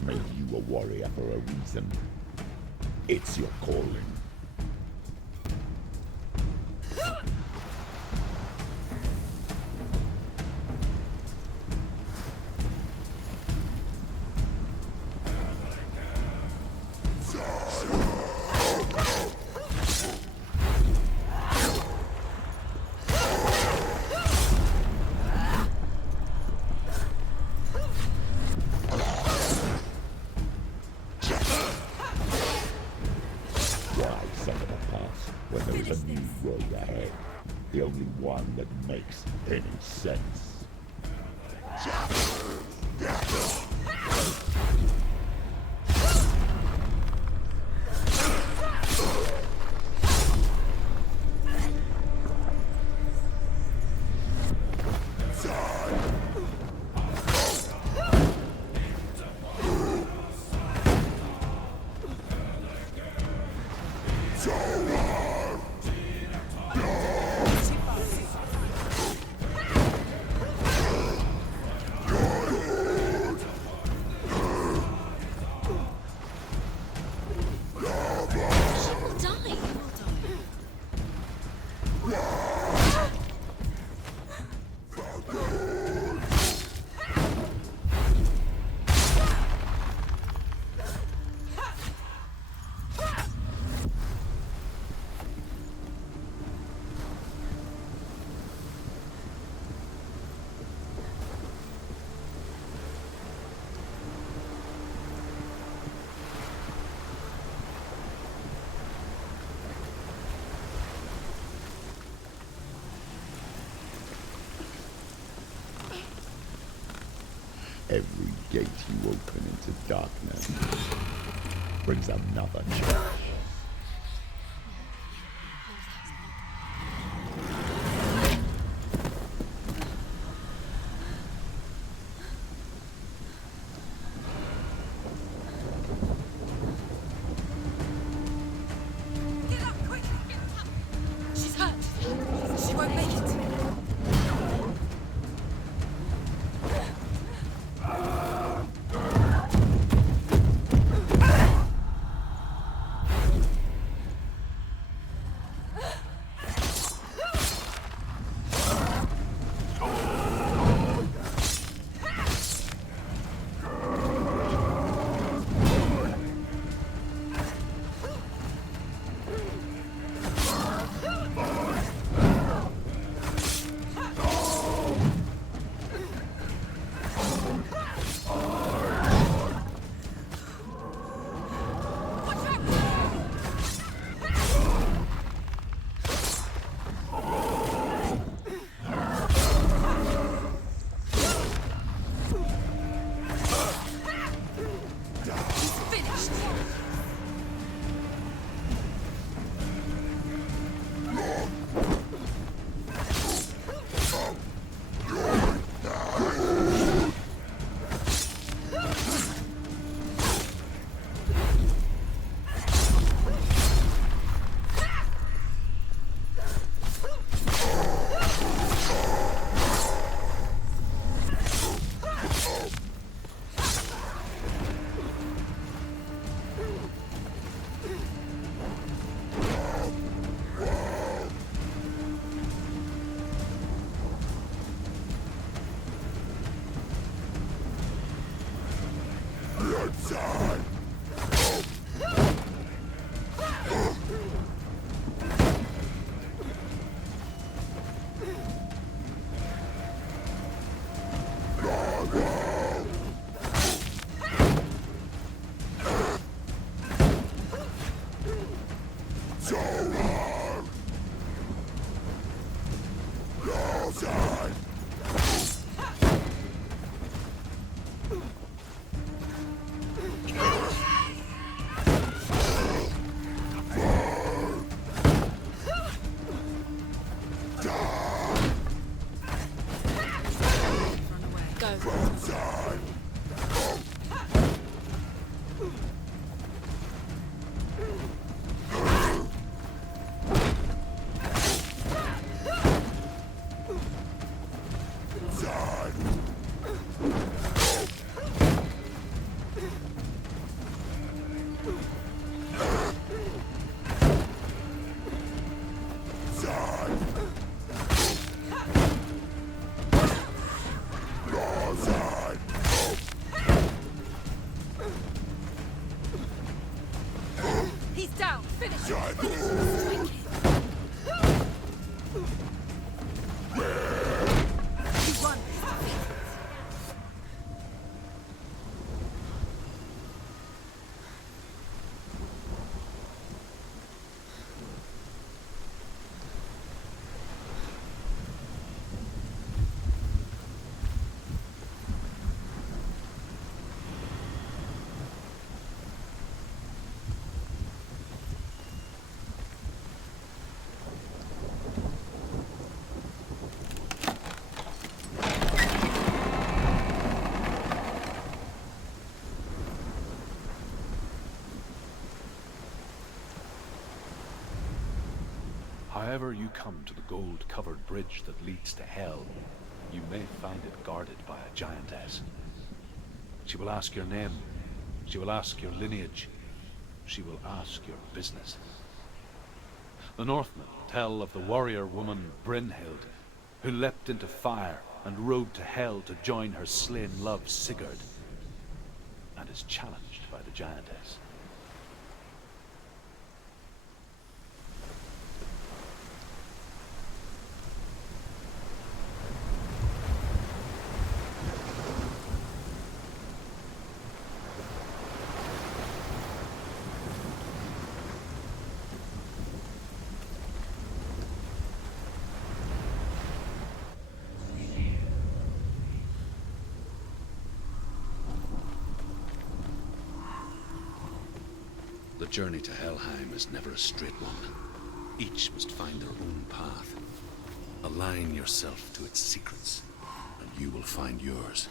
gods made you a warrior for a reason. It's your calling. When there's a new road ahead, the only one that makes any sense. Every gate you open into darkness brings another challenge. Get up, quick! She's hurt. She won't make it. ever you come to the gold-covered bridge that leads to Hell, you may find it guarded by a giantess. She will ask your name. She will ask your lineage. She will ask your business. The Northmen tell of the warrior woman Brynhild, who leapt into fire and rode to Hell to join her slain love Sigurd, and is challenged by the giantess. The journey to Helheim is never a straight one. Each must find their own path. Align yourself to its secrets, and you will find yours.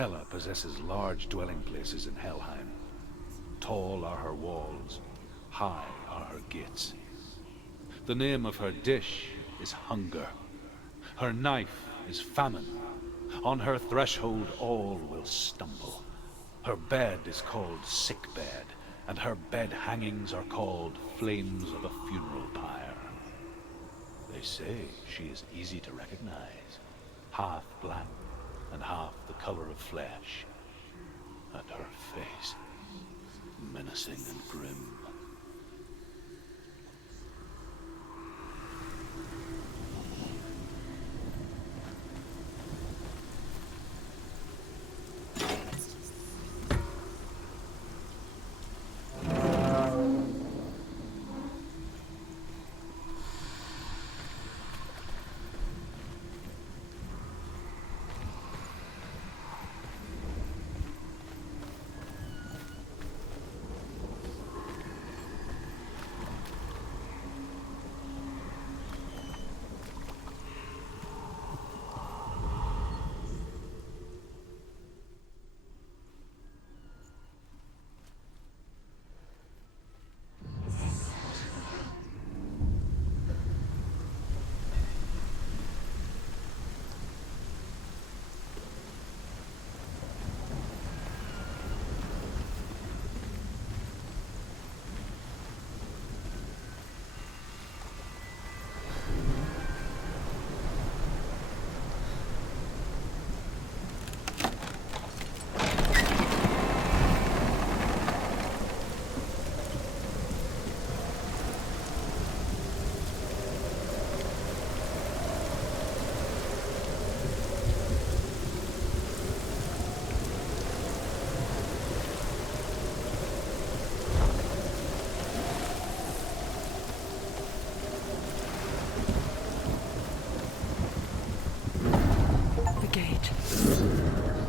Hela possesses large dwelling places in Helheim. Tall are her walls, high are her gates. The name of her dish is hunger. Her knife is famine. On her threshold all will stumble. Her bed is called sick bed, and her bed hangings are called flames of a funeral pyre. They say she is easy to recognize, half black and half the color of flesh, and her face menacing and grim.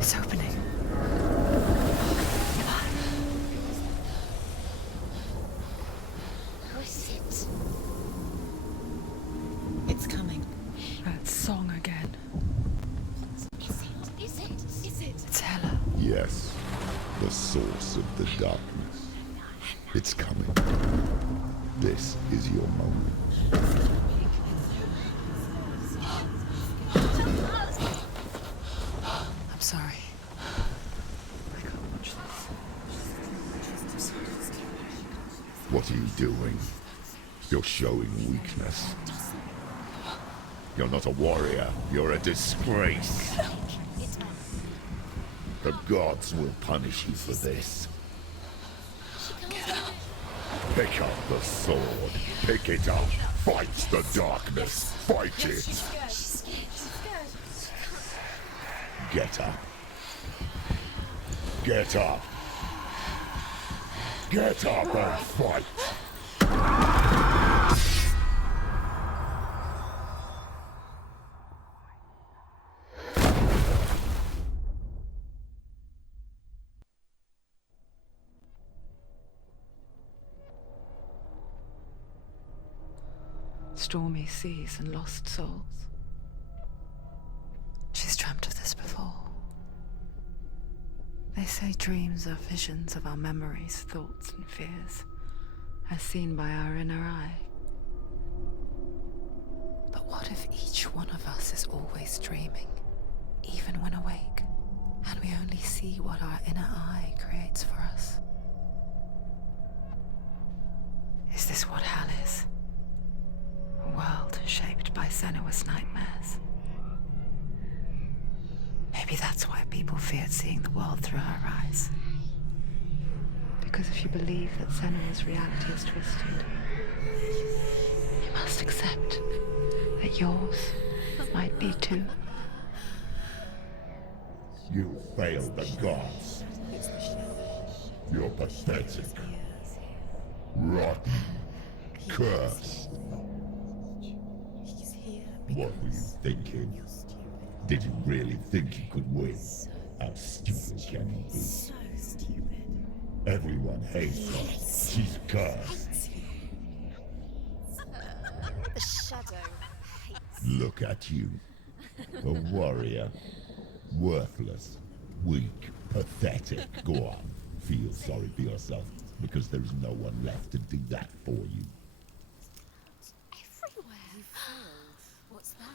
It's opening. Who is it? It's coming. That song again. Is it? Is it? Is it? It's Hela. Yes, the source of the darkness. It's coming. This is your moment. I'm sorry. I can't watch this. What are you doing? You're showing weakness. You're not a warrior. You're a disgrace. The gods will punish you for this. Pick up the sword. Pick it up. Fight the darkness. Fight it. Get up. Get up. Get up and fight. Stormy seas and lost souls. She's dreamt of this before. They say dreams are visions of our memories, thoughts and fears, as seen by our inner eye. But what if each one of us is always dreaming, even when awake, and we only see what our inner eye creates for us? Is this what hell is? A world shaped by Senua's nightmares. Maybe that's why people feared seeing the world through her eyes. Because if you believe that Senua's reality is twisted, you must accept that yours might be too. You failed the gods. You're pathetic. Rotten. Cursed. What were you thinking? Did you really think you could win? How stupid can you be? So stupid. Everyone hates her. She's cursed. The shadow hates. Look at you. A warrior. Worthless. Weak, pathetic. Go on. Feel sorry for yourself, because there's no one left to do that for you. Everywhere. You failed. What's that?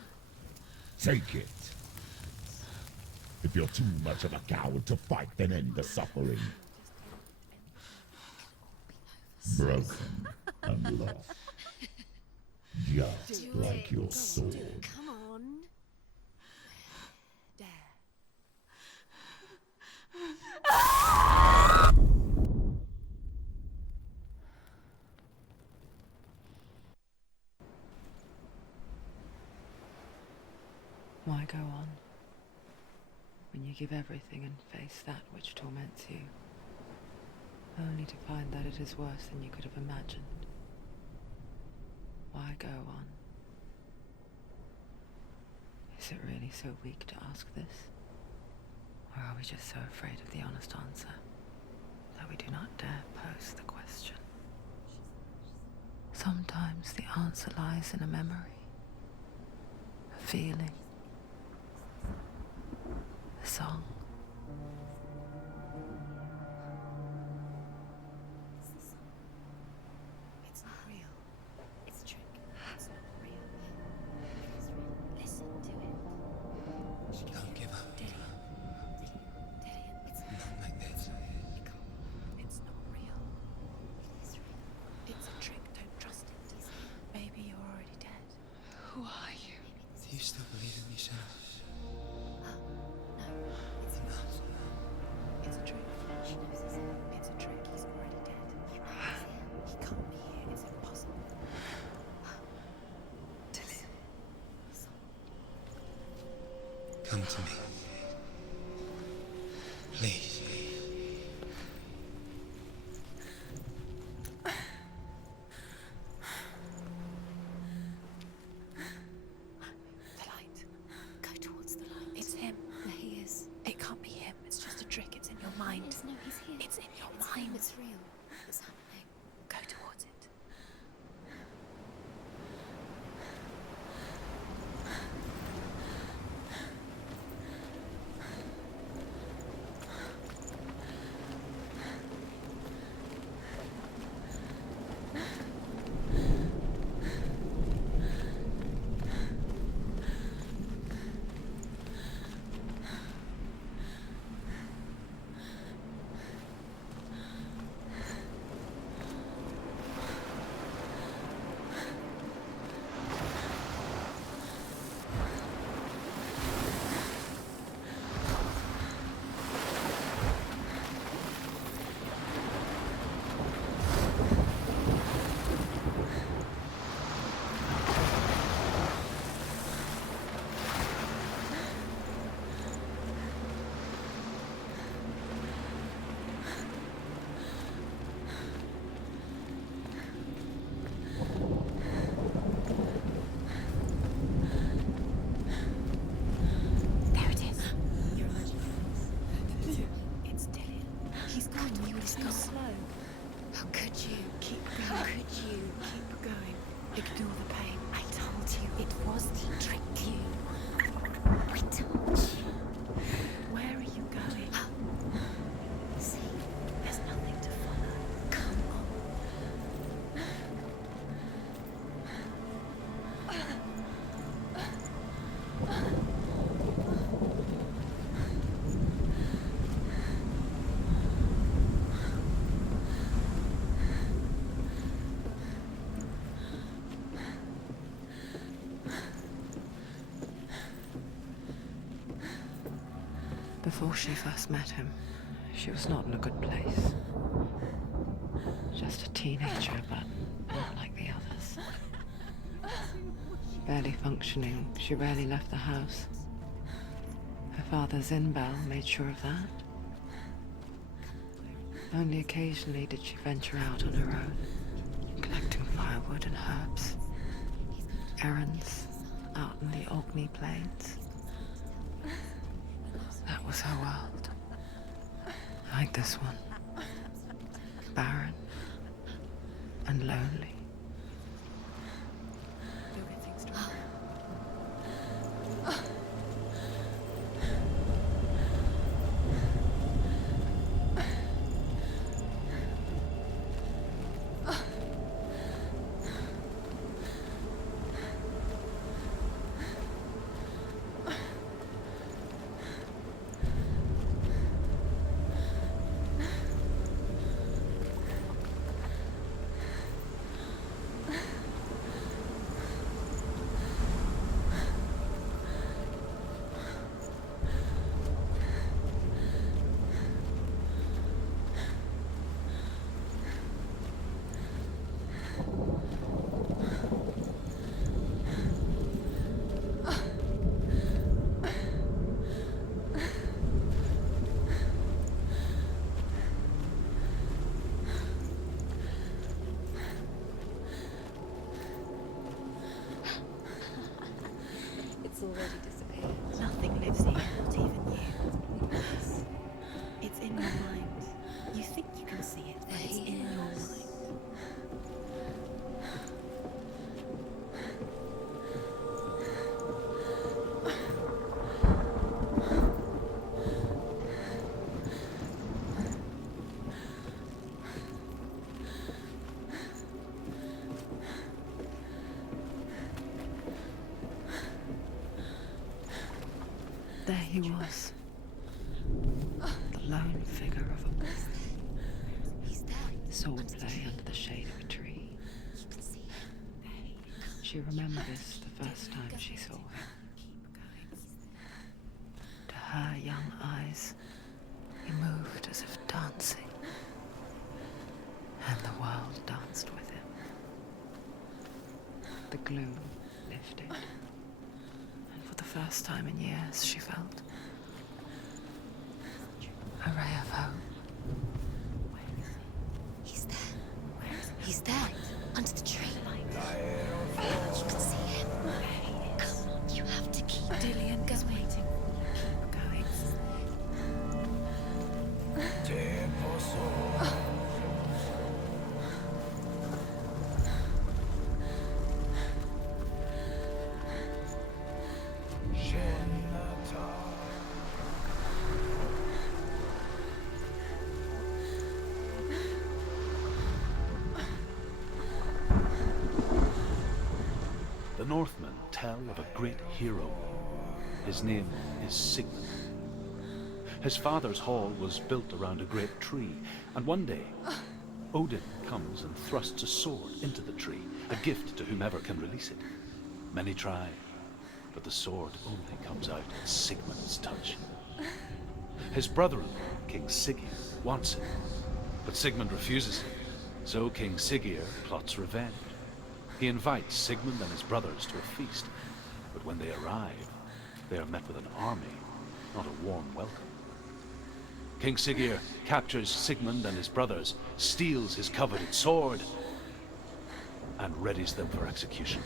Take it. If you're too much of a coward to fight, then end the suffering. Broken and lost. Just like your sword. Come on. There. Why go on when you give everything and face that which torments you, only to find that it is worse than you could have imagined? Why go on? Is it really so weak to ask this? Or are we just so afraid of the honest answer that we do not dare pose the question? Sometimes the answer lies in a memory, a feeling, a song. It's not real. It's a trick. It's not real. It is real. Listen to it. Don't give up. Dillian. It's Not like this. it can't. It's not real. It is real. It's a trick. Don't trust it. Maybe you're already dead. Who are you? Do you still believe in me, Senua? No, it's not. It's a trick. She knows it's him. It's a trick. He's already dead. He can't be here. It's impossible. Dillian. Come to me. Please. The light. Go towards the light. It's him. There he is. It can't be him. It's just a trick. It's in your mind. No, he's here. It's in your mind. It's real. It's happening. Go towards it. There it is. You're imagining. It's Dillian. He's gone. He's gone. Slow. How could you? Keep going. How could you? Keep going. Ignore the pain. I told you it was to trick you. I told you. Where are you going? See, there's nothing to follow. Come on. Before she first met him, she was not in a good place. Just a teenager, but not like the others. Barely functioning, she rarely left the house. Her father's in-bell made sure of that. Only occasionally did she venture out on her own, collecting firewood and herbs. Errands out in the Orkney Plains. That was her world. Like this one. Barren and lonely. You'll get things stronger. he was, the lone figure of a boy. He's there. Swordplay under the shade of a tree. You can see him. She remembers the first time she saw him. Keep going. To her young eyes, he moved as if dancing, and the world danced with him. The gloom lifted, and for the first time in years she felt a ray of hope. He's there. He's there. Under the tree. You can see him. Come on, you have to keep Dillian going. Keep going. The Northmen tell of a great hero. His name is Sigmund. His father's hall was built around a great tree, and one day, Odin comes and thrusts a sword into the tree, a gift to whomever can release it. Many try, but the sword only comes out at Sigmund's touch. His brother-in-law, King Siggeir, wants it, but Sigmund refuses it, so King Siggeir plots revenge. He invites Sigmund and his brothers to a feast, but when they arrive, they are met with an army, not a warm welcome. King Siggeir captures Sigmund and his brothers, steals his coveted sword, and readies them for execution.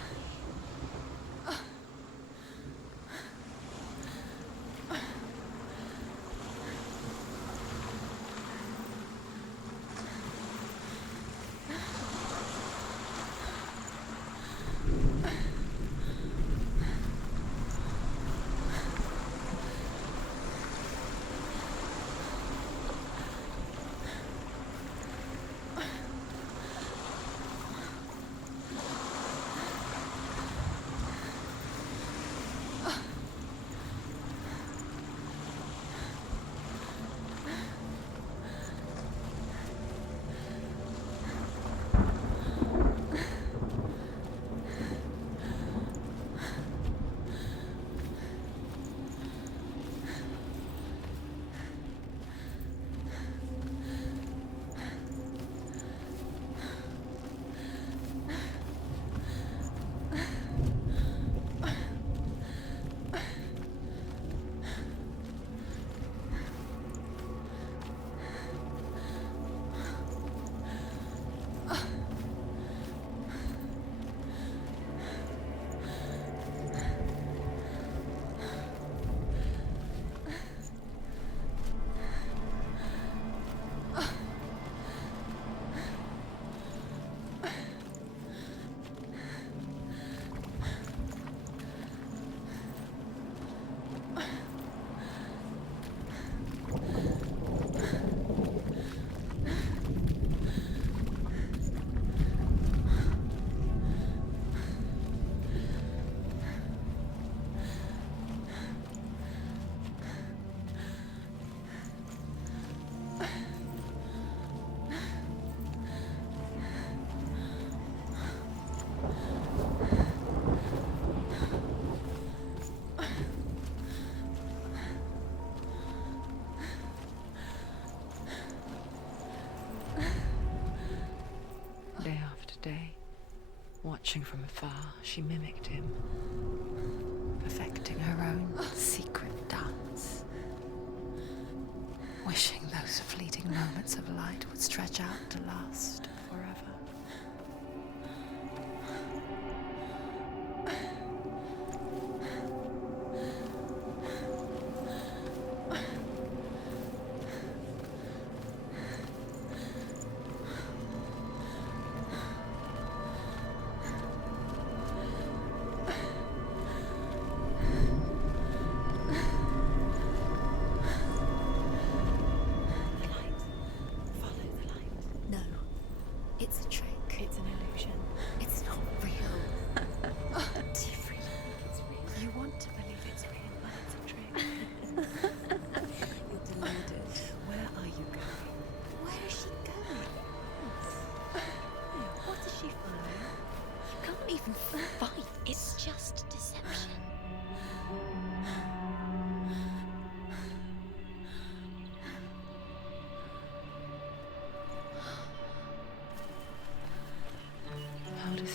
Watching from afar, she mimicked him, perfecting her own secret dance, wishing those fleeting moments of light would stretch out to last forever.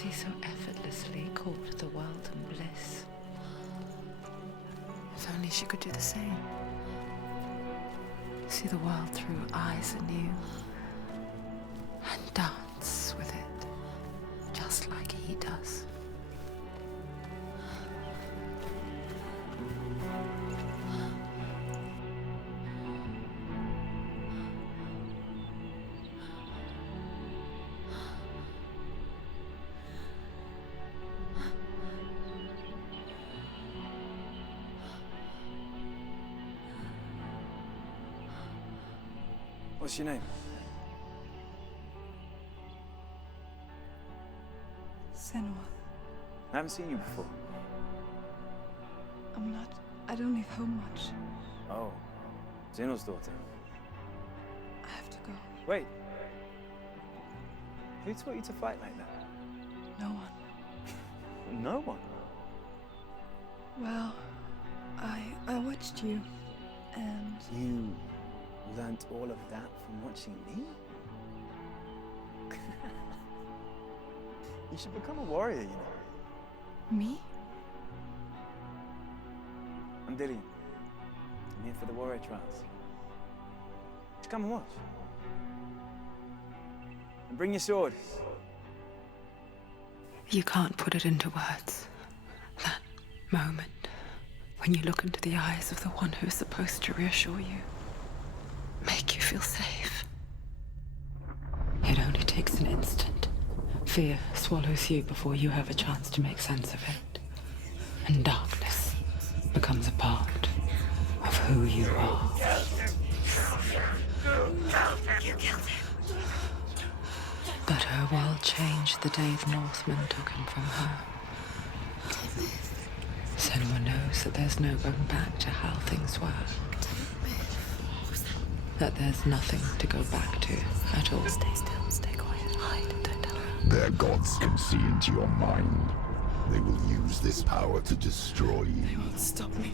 She so effortlessly caught the world in bliss. If only she could do the same. See the world through eyes anew and dance with it, just like he does. What's your name? Senua. I haven't seen you before. I don't leave home much. Oh, Zeno's daughter. I have to go. Wait. Who taught you to fight like that? No one. No one. Well, I watched you, and You learnt all of that from watching me? You should become a warrior, you know. me? I'm Dillian. I'm here for the warrior trials. Just come and watch. And bring your sword. You can't put it into words. That moment when you look into the eyes of the one who's supposed to reassure you, make you feel safe. It only takes an instant. Fear swallows you before you have a chance to make sense of it. And darkness becomes a part of who you are. You killed him. But her world changed the day the Northmen took him from her. Senua knows that there's no going back to how things were. That there's nothing to go back to at all. Stay still, stay quiet, hide, don't tell her. Their gods can see into your mind. They will use this power to destroy you. They won't stop me.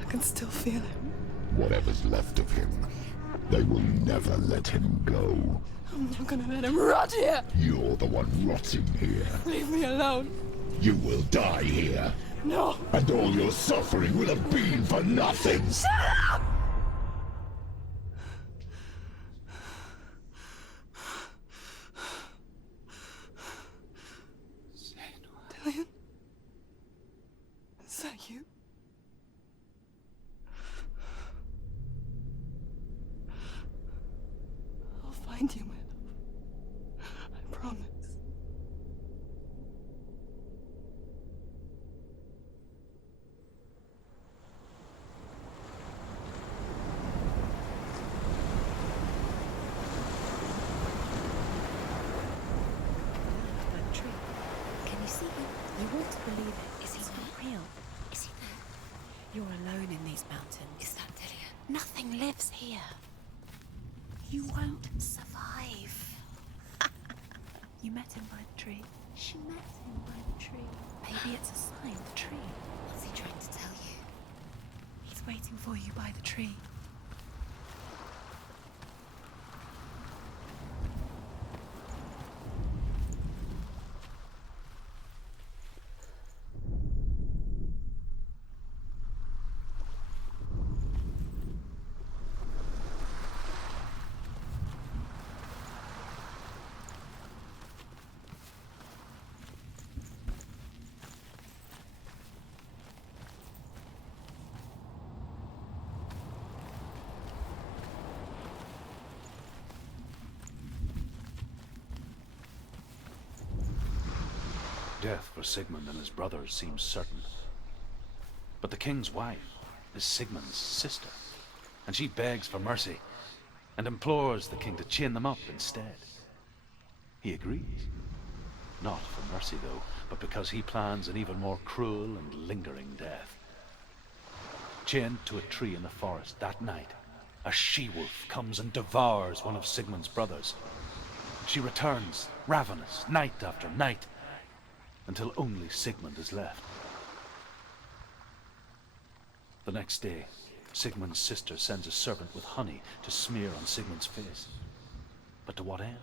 I can still feel him. Whatever's left of him, they will never let him go. I'm not gonna let him rot here. You're the one rotting here. Leave me alone. You will die here. No. And all your suffering will have been for nothing. Shut up! Dillian? Is that you? I'll find you, my love. I promise. That tree. Can you see him? You want to believe it. Is he not real? Is he there? You're alone in these mountains. Is that Dillian? Nothing lives here. You won't survive. You met him by the tree. She met him by the tree. Maybe it's a sign, the tree. What's he trying to tell you? He's waiting for you by the tree. Death for Sigmund and his brothers seems certain. But the king's wife is Sigmund's sister, and she begs for mercy and implores the king to chain them up instead. He agrees. Not for mercy, though, but because he plans an even more cruel and lingering death. Chained to a tree in the forest that night, a she-wolf comes and devours one of Sigmund's brothers. She returns, ravenous, night after night, until only Sigmund is left. The next day, Sigmund's sister sends a servant with honey to smear on Sigmund's face. But to what end?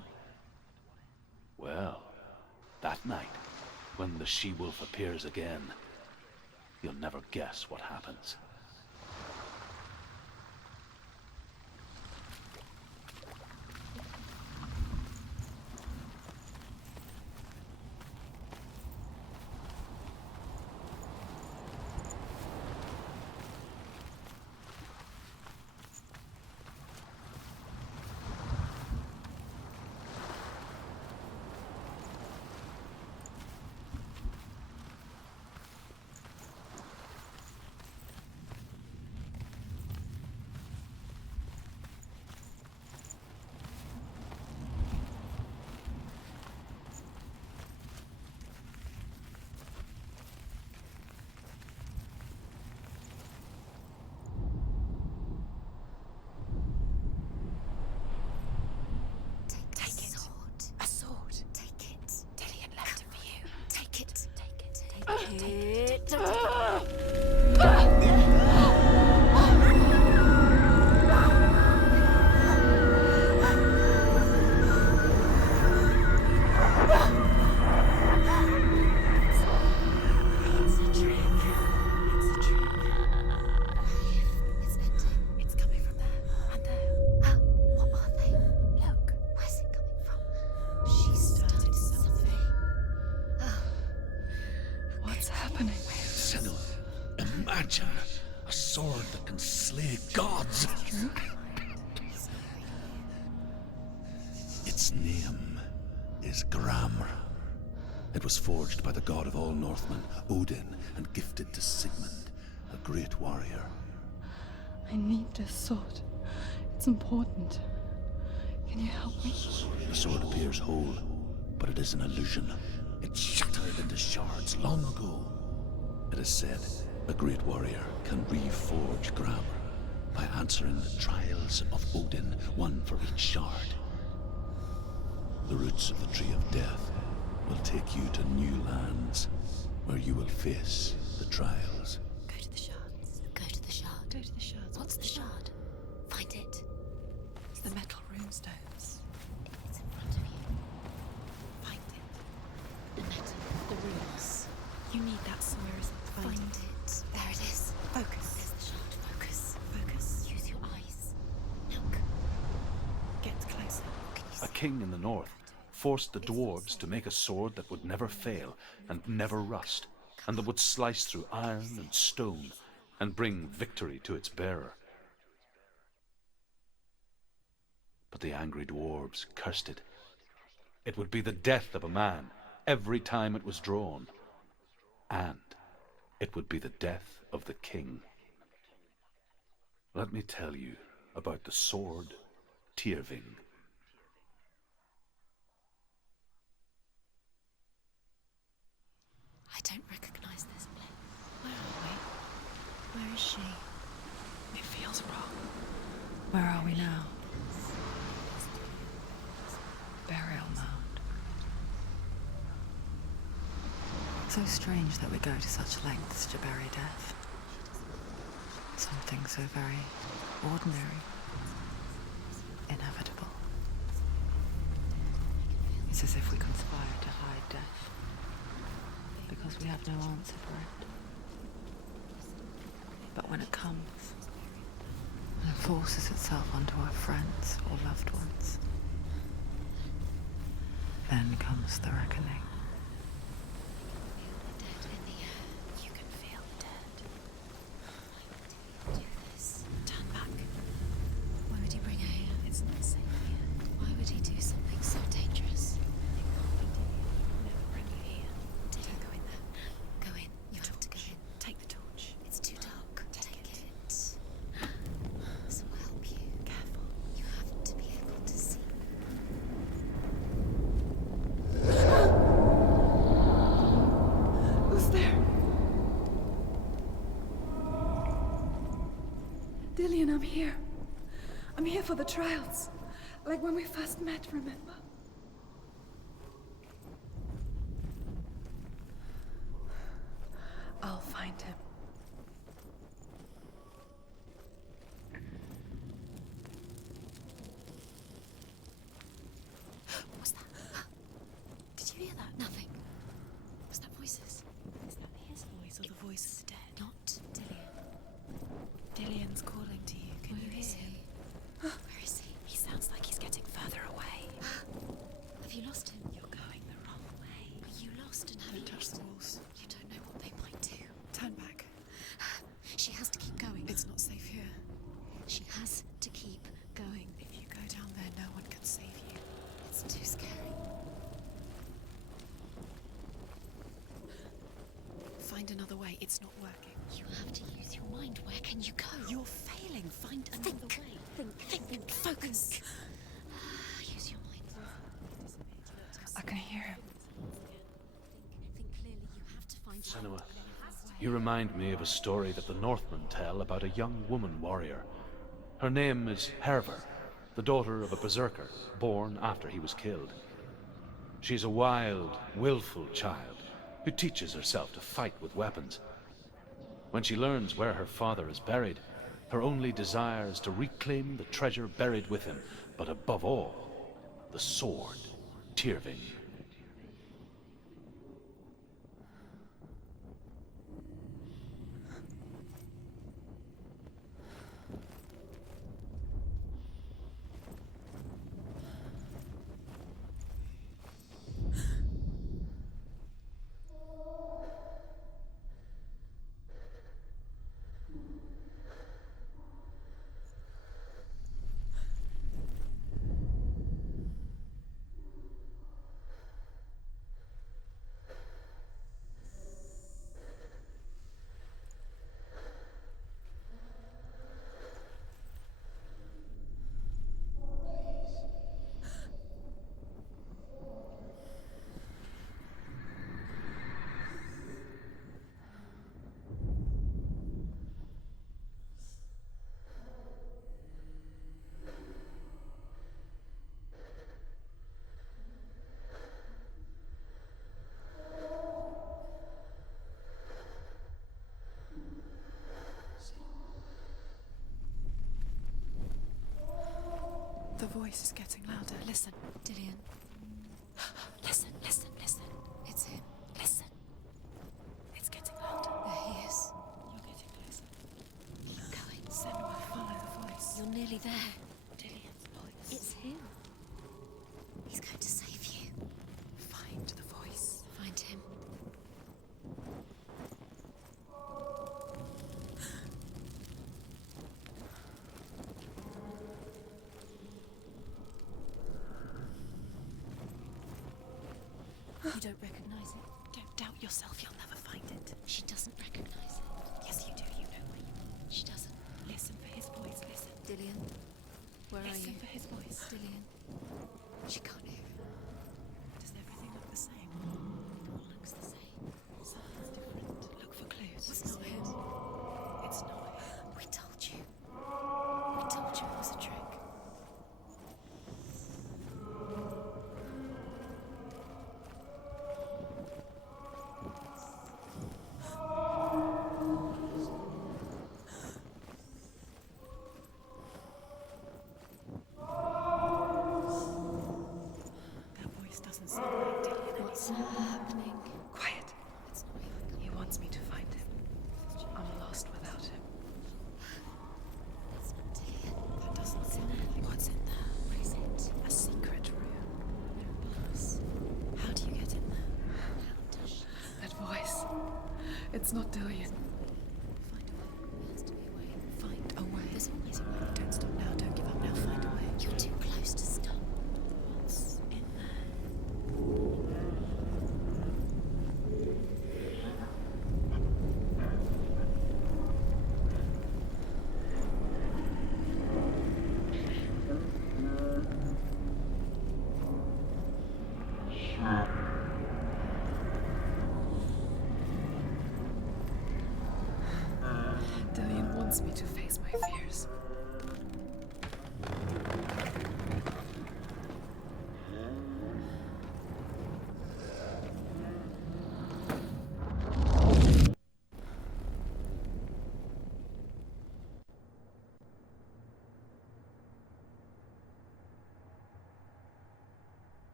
Well, That night, when the she-wolf appears again, you'll never guess what happens. Take it. A sword. Take it. Dillian left it for you. Take it. Take it. Take it. It's a trick. It's a trick. It's ending. It's coming from there and there. Oh, what are they? Look, where's it coming from? She started something. Oh. What's happening? Senua, imagine a sword that can slay gods. True? Its name is Gramr. It was forged by the god of all Northmen, Odin, and gifted to Sigmund, a great warrior. I need this sword. It's important. Can you help me? The sword appears whole, but it is an illusion. It shattered into shards long ago. It is said a great warrior can reforge Gramr by answering the trials of Odin, one for each shard. The roots of the Tree of Death will take you to new lands, where you will face the trials. Go to the shards. Go to the shard. Go to the shards. What's the shard? Find it. It's the metal runestones. It's in front of you. Find it. The metal, the runes. You need that somewhere, isn't it? Find it. There it is. Focus. There's the shard. Focus. Focus. Use your eyes. Look. Get closer. Can you A see? king in the north forced the dwarves to make a sword that would never fail and never rust, and that would slice through iron and stone and bring victory to its bearer. But the angry dwarves cursed it. It would be the death of a man every time it was drawn, and it would be the death of the king. Let me tell you about the sword Tyrving. I don't recognize this place. Where are we? Where is she? It feels wrong. Where are we now? Burial mound. So strange that we go to such lengths to bury death. Something so very ordinary, inevitable. It's as if we conspire to hide death, because we have no answer for it. But when it comes, and it forces itself onto our friends or loved ones, then comes the reckoning. Dead in the air. You can feel the dead. Why would he do this? Turn back. Why would he bring her here? It's not safe here. Why would he do something so dangerous? Never bring you here. Don't go in there. Go in. You have to go in. Take the torch. It's too dark. Take it. This will help you. Careful. You have to be able to see. Who's there? Dillian, I'm here. I'm here for the trials. Like when we first met, remember? I'll find him. What was that? Did you you hear that? Nothing. Was that voices? Is that his voice or the voice of the dead? Not Dillian. Dillian's calling to you. Can you hear him? Where is he? He sounds like he's getting further away. Have you lost him? You're going the wrong way. Are you lost and have you touched the walls? You don't know what they might do. Turn back. She has to keep going. It's not safe here. She has to keep going. If you go down there, no one can save you. It's too scary. Find another way. It's not working. You have to use your mind. Where can you go? You're failing. Find another way. Think. Focus. Use your mind. I can hear him. Think clearly. You have to find Senua, you remind me of a story that the Northmen tell about a young woman warrior. Her name is Herver, the daughter of a berserker, born after he was killed. She's a wild, willful child who teaches herself to fight with weapons. When she learns where her father is buried, her only desire is to reclaim the treasure buried with him, but above all, the sword, Tyrving. The voice is getting louder. Listen, Dillian. Listen. It's him. Listen. It's getting louder. There he is. You're getting closer. Keep going. Senua, follow the voice. You're nearly there. Dillian's voice. It's him. He's going to save you. Find the voice. Find him. You don't recognize it. Don't doubt yourself. You'll never find it. She doesn't recognize it. Yes, you do. You know where you are. She doesn't. Listen for his voice. Listen. Dillian, where are you? Listen for his voice. Dillian. She can't hear him. Does everything look the same? It all looks the same. Something's different. Look for clues. It's not him. It's not him. We told you. We told you it was a trick. What's happening? Quiet. It's not him. He wants me to find him. I'm lost without him. It's not Dillian. That doesn't sound like What's in there? What is it? a secret room. Books. How do you get in there? How does she? That voice. It's not Dillian. Find a way. There has to be a way. Find a way. There's always a way. Don't stop now. Don't give up now. Find a way. You're too close to stop. What's in there? Dillian wants me to face my fears.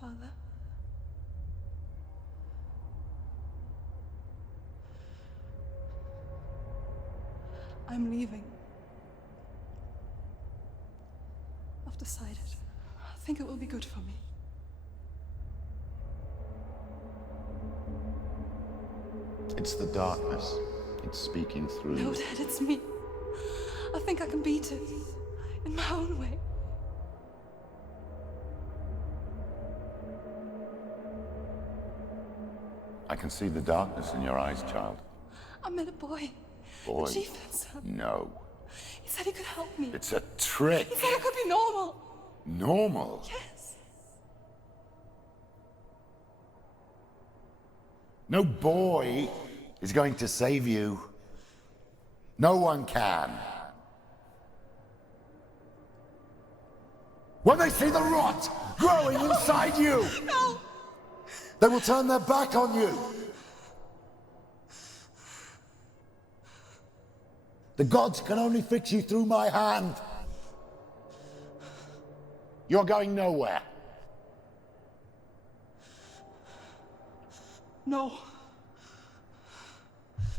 Father? I'm leaving. I've decided. I think it will be good for me. It's the darkness. It's speaking through No, you. Dad, it's me. I think I can beat it. In my own way. I can see the darkness in your eyes, child. I met a boy. Boy. The chieftain's son. No. He said he could help me. It's a trick. He said I could be normal. Normal? Yes. No boy is going to save you. No one can. When they see the rot growing inside you, No! they will turn their back on you. The gods can only fix you through my hand. You're going nowhere. No.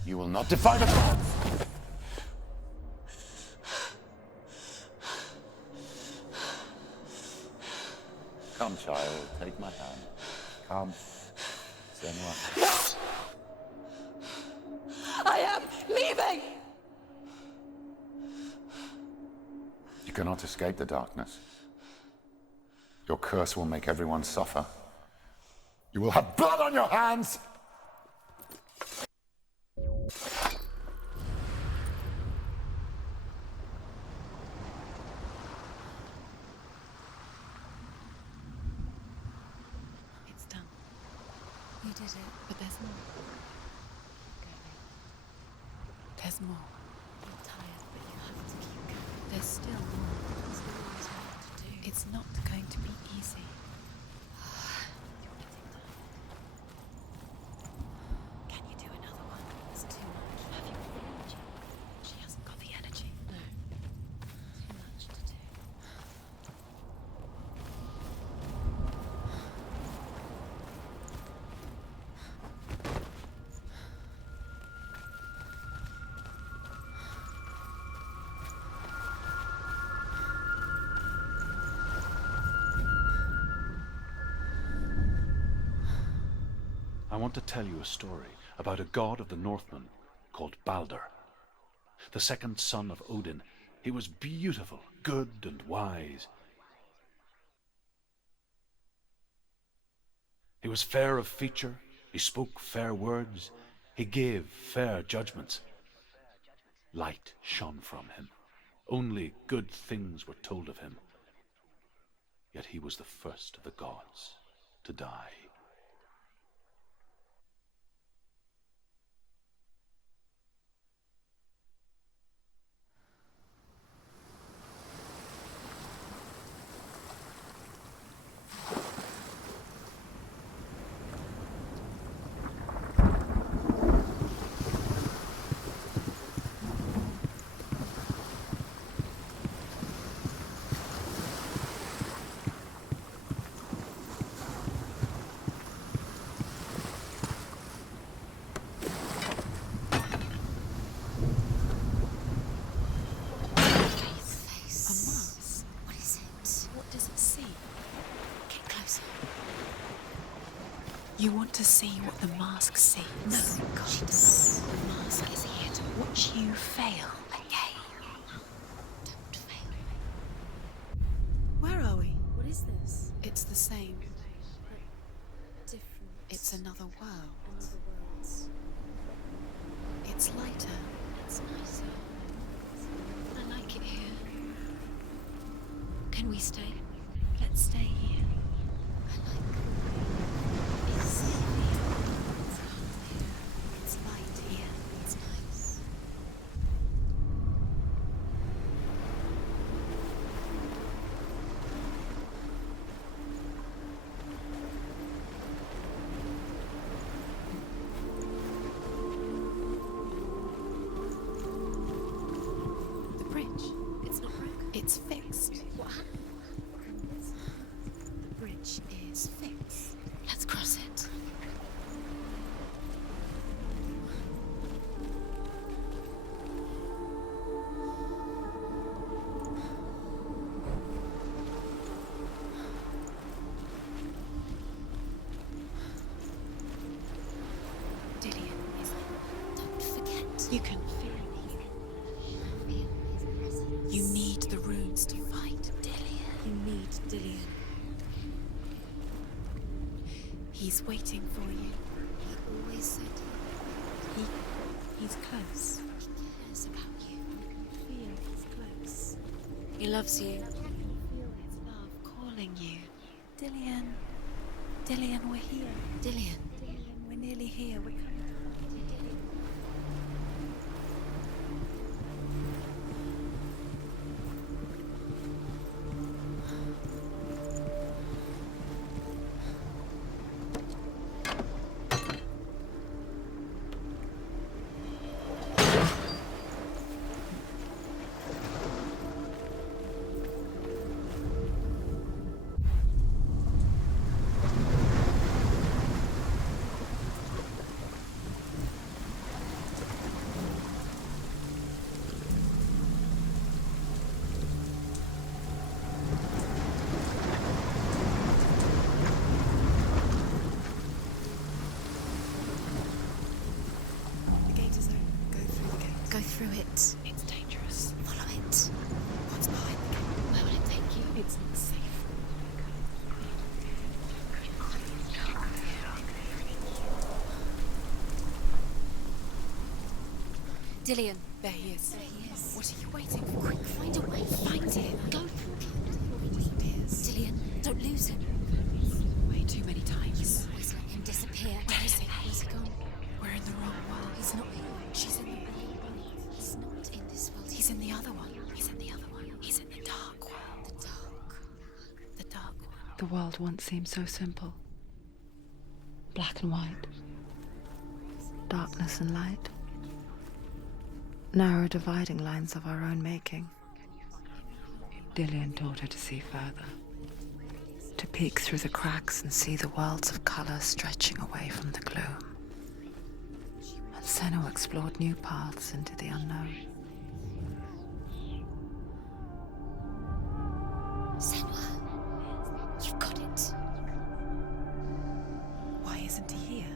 You will not defy the gods. Come, child, take my hand. Come. Senua. I am leaving! You cannot escape the darkness. Your curse will make everyone suffer. You will have blood on your hands! It's done. You did it. But there's more. There's more. You're tired, but you have to keep going. There's still more. There's always more to do. It's not going to be easy. Can you do another one? It's too much. Have you got the energy? She hasn't got the energy. No. Too much to do. I want to tell you a story about a god of the Northmen called Balder. The second son of Odin. He was beautiful, good and wise. He was fair of feature, he spoke fair words, he gave fair judgments. Light shone from him. Only good things were told of him. Yet he was the first of the gods to die. You want to see what the mask sees? No, God, she doesn't. The mask is here to watch you fail again. Don't fail. Where are we? What is this? It's the same. Different. It's another world. Another worlds. It's lighter. It's nicer. I like it here. Can we stay? Let's stay here. I like it's safe here. It's calm here. It's light here. It's nice. The bridge. It's not broken. It's fixed. What happened? The bridge is Let's fix. Let's cross it. Dillion is. Don't forget. You can feel his presence. You need the runes to fight Dillion. You need Dillion. He's waiting for you. He always said he's close. He cares about you. You can feel he's close. He loves you. You can feel his love calling you. Dillion. Dillion, we're here. Dillion. Dillion, we're nearly here. We're coming. Go through it. It's dangerous. Follow it. What's behind the gate? Where will it take you? It's not safe. Dillion. There he is. There he is. What are you waiting for? Quick, find a way. Find him. Go through him. Dillion, don't lose him. Way too many times. You always let him disappear. Where is he? Where's he gone? We're in the wrong world. He's not here. She's in the He's not in this world. He's in the other one. He's in the other one. He's in the dark world. The dark world. The world once seemed so simple. Black and white. Darkness and light. Narrow dividing lines of our own making. Dillion taught her to see further. To peek through the cracks and see the worlds of colour stretching away from the gloom. And Senua explored new paths into the unknown. Senua, you've got it. Why isn't he here?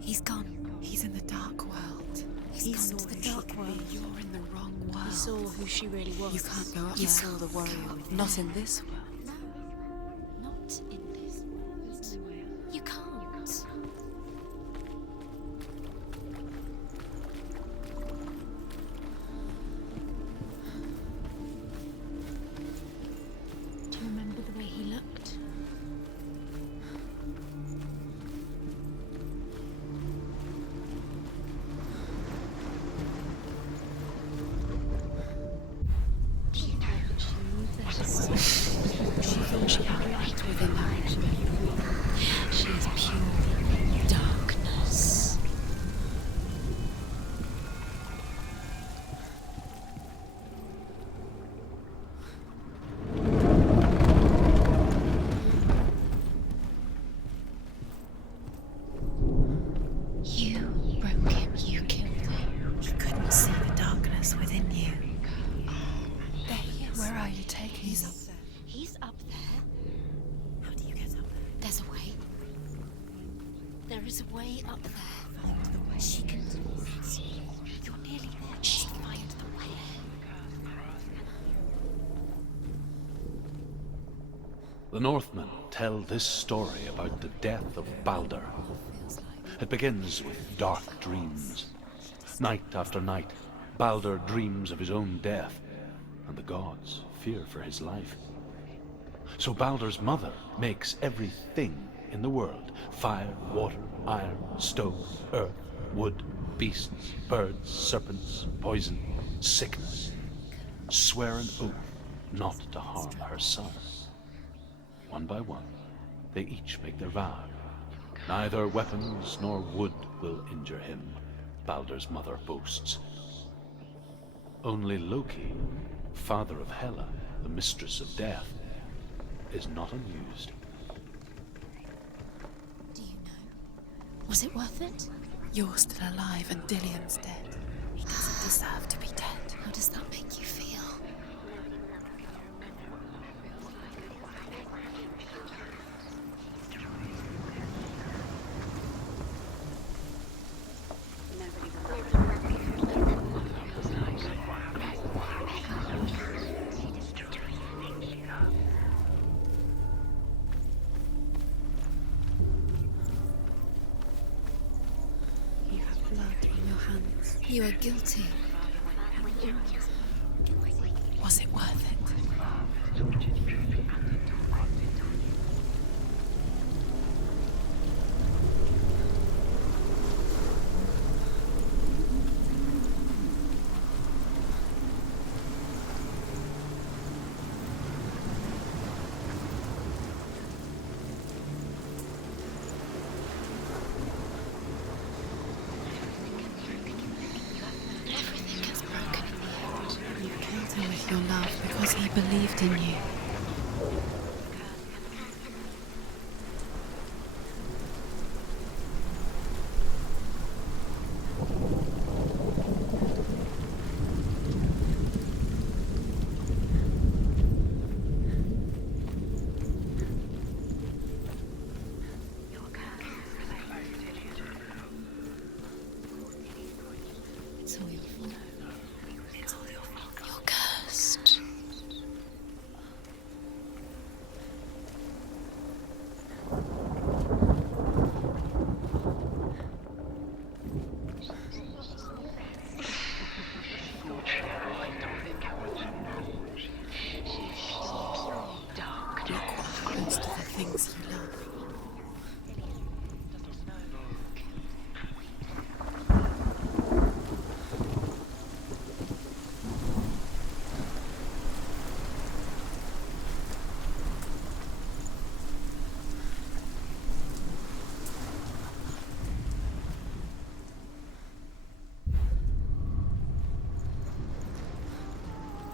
He's gone. He's in the dark world. He's gone to the dark world. You're in the wrong world. You saw who she really was. You can't go up You there. saw the warrior within. Not in this world. No, not in this world. You can't. Do you remember the way he looked? She thought she had light within her. She is pure darkness. You broke him. You killed him. You couldn't see the darkness within you. There he is. Where are you taking He's me? up there. He's up there. How do you get up there? There's a way. There is a way up there. Find the way. She can do it. You're nearly there. Shh, find the way. The Northmen tell this story about the death of Baldur. It begins with dark dreams. Night after night, Baldur dreams of his own death, and the gods fear for his life. So Baldur's mother makes everything in the world: fire, water, iron, stone, earth, wood, beasts, birds, serpents, poison, sickness. Swear an oath not to harm her son. One by one, they each make their vow. Neither weapons nor wood will injure him, Baldur's mother boasts. Only Loki, father of Hela, the mistress of death, is not amused. Was it worth it? You're still alive and Dillian's dead. He doesn't deserve to be dead. How does that make you feel? You have blood on your hands. You are guilty. Was it worth it? Everything gets broken in the end. You killed him with your love because he believed in you. It's all your fault. It's all your fault. You're cursed. Look what happens to the things you love.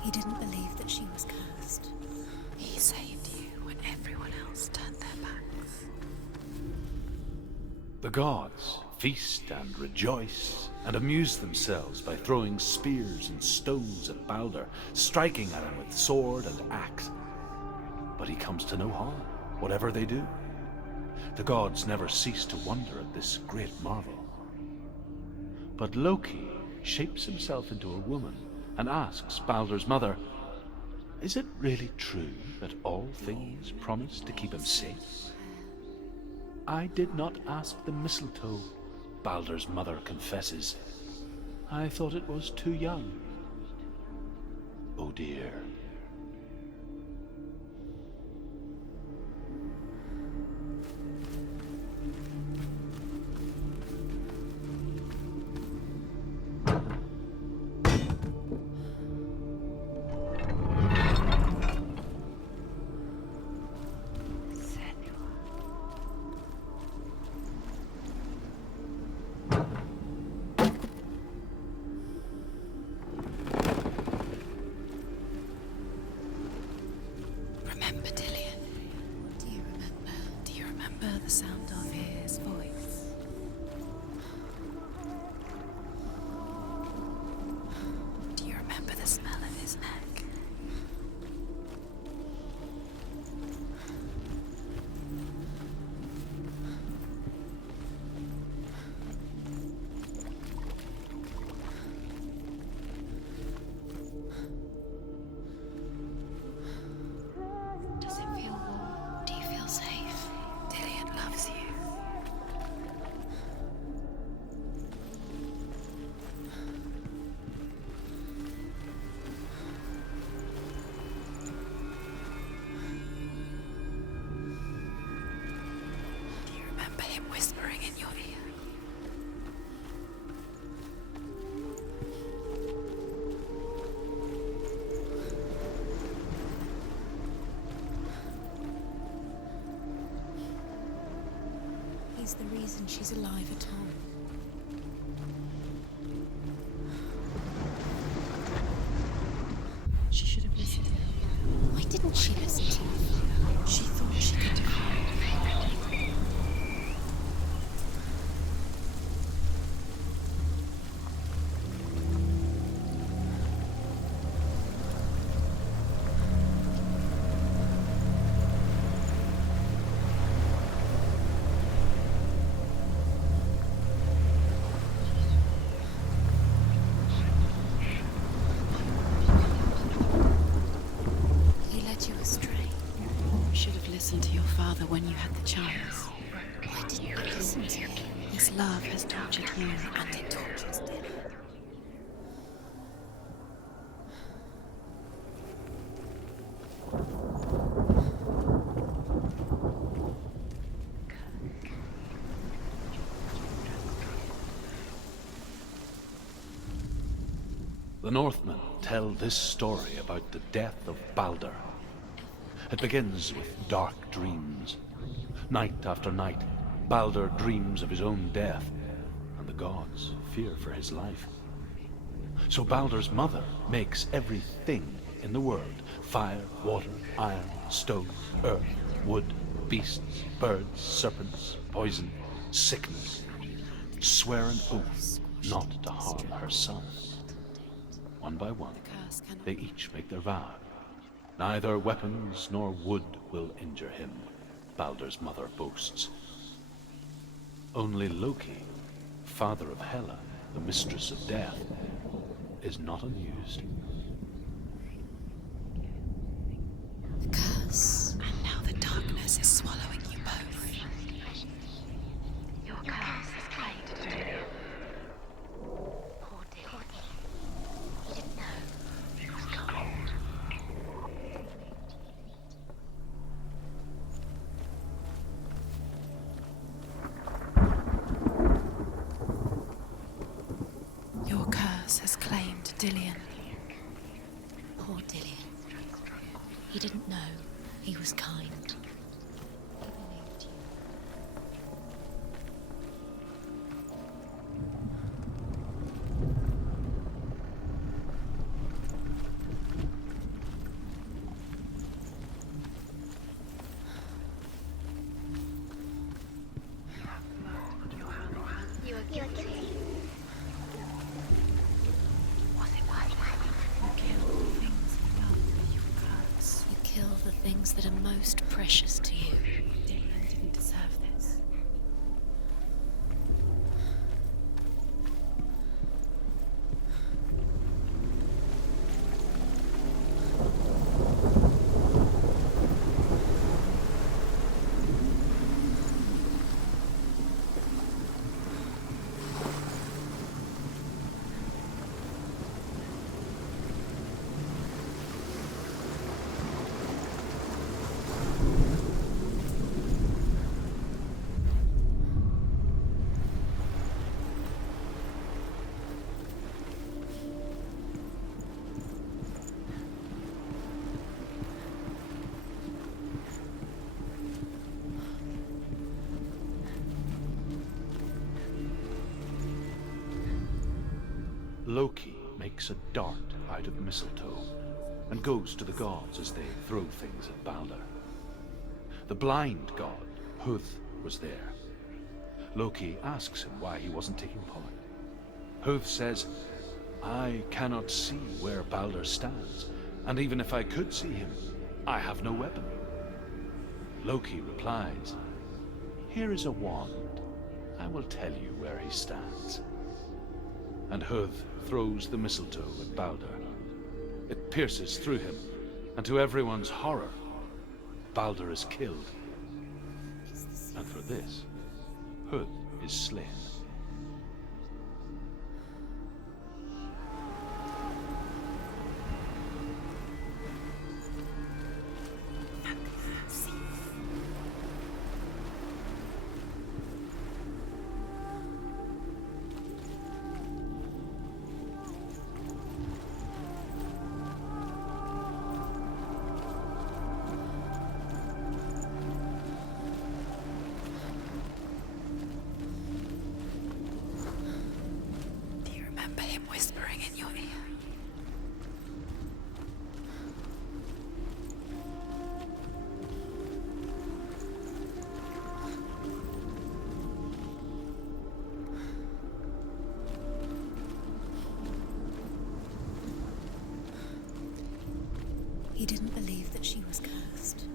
He didn't believe that she was cursed. He saved you when everyone else turned their backs. The gods feast and rejoice and amuse themselves by throwing spears and stones at Baldur, striking at him with sword and axe. But he comes to no harm, whatever they do. The gods never cease to wonder at this great marvel. But Loki shapes himself into a woman and asks Baldur's mother, "Is it really true that all things promise to keep him safe?" "I did not ask the mistletoe," Baldur's mother confesses. "I thought it was too young." Oh dear. Remember Dillian? What do you remember? Do you remember the sound of his voice? Do you remember the smell of his neck? Does it feel warm? Do you feel safe? Dillian loves you. Do you remember him whispering in your ear? He's the reason she's alive at all. She should have listened to him. Why didn't she listen to him? She thought she could defend. This love has tortured you, and it tortures Dillian. The Northmen tell this story about the death of Balder. It begins with dark dreams. Night after night, Balder dreams of his own death, and the gods fear for his life. So Balder's mother makes everything in the world: fire, water, iron, stone, earth, wood, beasts, birds, serpents, poison, sickness, swear an oath not to harm her son. One by one, they each make their vow. Neither weapons nor wood will injure him, Balder's mother boasts. Only Loki, father of Hela, the mistress of death, is not amused. The curse, and now the darkness is swallowing you both. Your curse is claimed to do. Poor Dillian. He didn't know he was cold. Your curse has claimed Dillian. Poor Dillian. He didn't know he was kind. You are guilty. Was it worth You kill the things that are most precious to you. Dillian didn't deserve this. Loki makes a dart out of mistletoe and goes to the gods as they throw things at Balder. The blind god, Huth, was there. Loki asks him why he wasn't taking part. Huth says, "I cannot see where Balder stands, and even if I could see him, I have no weapon." Loki replies, "Here is a wand. I will tell you where he stands." And Huth throws the mistletoe at Balder. It pierces through him, and to everyone's horror, Balder is killed. And for this, Huth is slain. Do you remember him whispering in your ear? He didn't believe that she was cursed.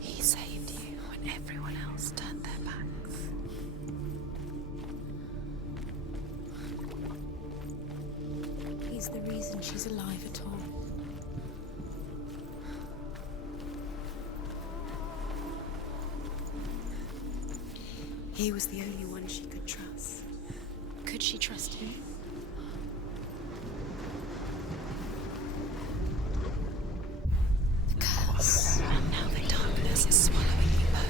He saved you when everyone else turned their backs. He's the reason she's alive at all. He was the only one she could trust. Could she trust him? The curse, and now the darkness is swallowing you both.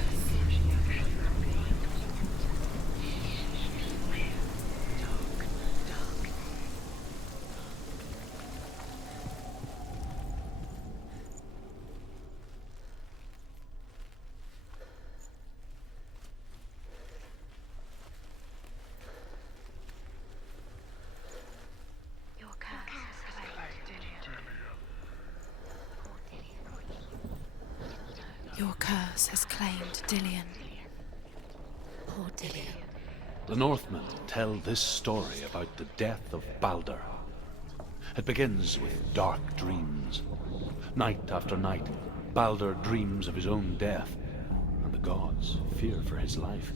Your curse has claimed Dillion. Poor Dillion. The Northmen tell this story about the death of Baldur. It begins with dark dreams. Night after night, Baldur dreams of his own death, and the gods fear for his life.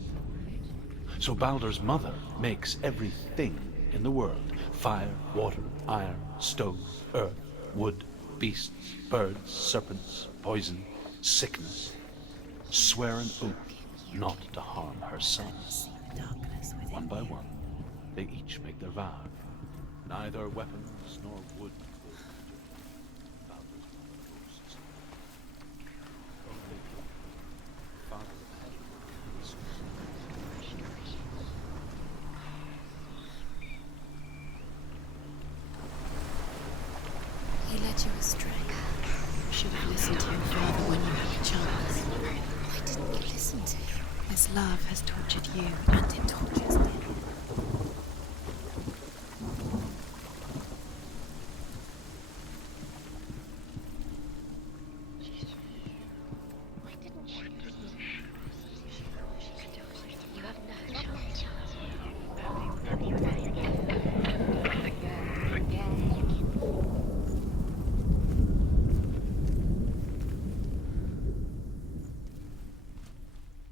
So Baldur's mother makes everything in the world: fire, water, iron, stone, earth, wood, beasts, birds, serpents, poison, sickness, swear an oath not to harm her sons. One by one, they each make their vow. Neither weapons nor wood will Baldur's ghosts. Only Father of Hell is He led you astray. You should have listened to your father when you had the chance. Why didn't you listen to him? His love has tortured you, and it tortures him.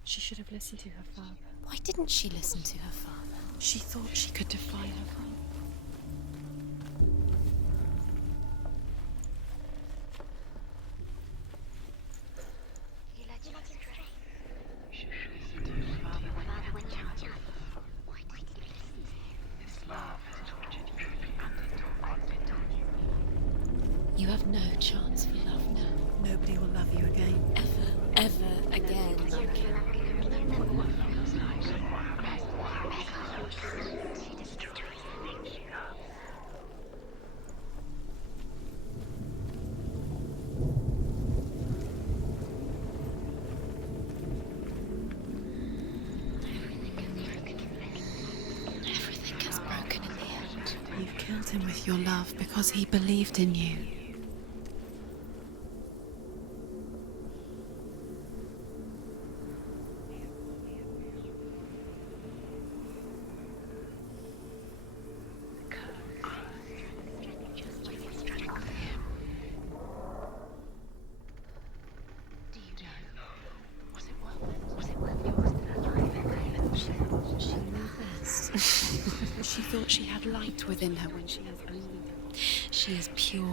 She should have listened to her father. Why didn't she listen to her father? She thought she could defy her father. You have no chance for love now. Nobody will love you again. Ever again. Everything gets broken in the end. You've killed him with your love because he believed in you. She thought she had light within her when she has only. She is pure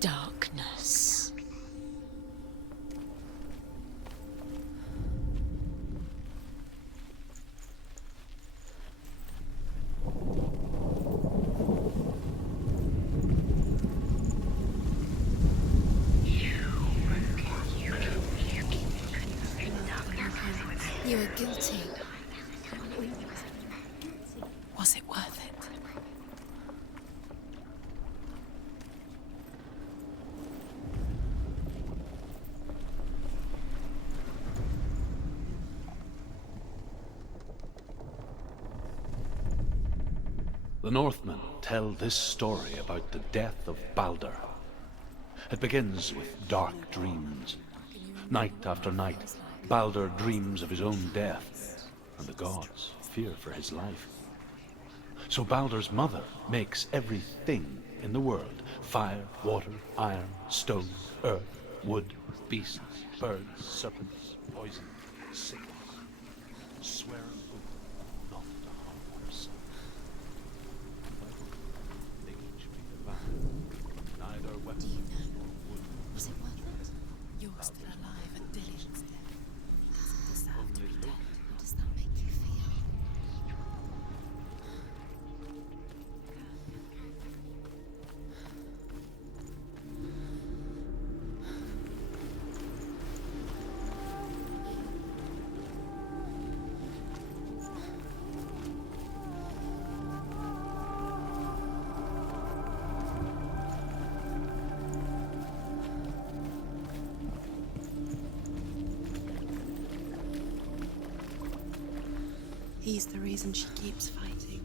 darkness. You are guilty. Was it worth it? The Northmen tell this story about the death of Baldur. It begins with dark dreams. Night after night, Baldur dreams of his own death, and the gods fear for his life. So Baldur's mother makes everything in the world: fire, water, iron, stone, earth, wood, beasts, birds, serpents, poison, sickness. Swear an oath not to harm her son. They each make a vow. Neither weapon nor wood. Was it worth it? You're still alive and Dillion's dead. Does that make you feel? He's the reason she keeps fighting.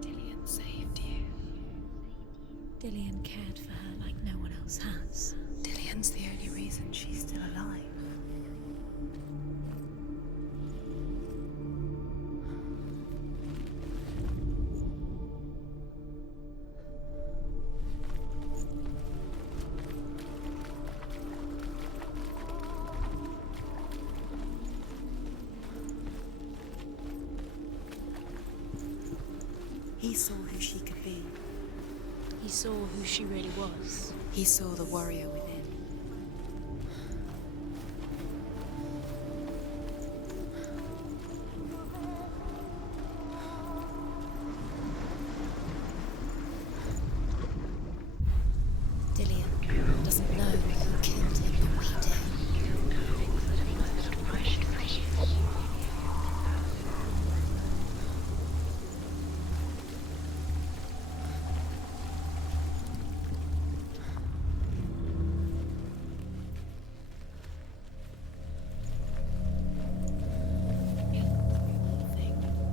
Dillian saved you. Dillian cared for her like no one else has. Dillian's the only reason she's still alive. He saw who she could be. He saw who she really was. He saw the warrior within. Dillian doesn't know who killed him, but we do.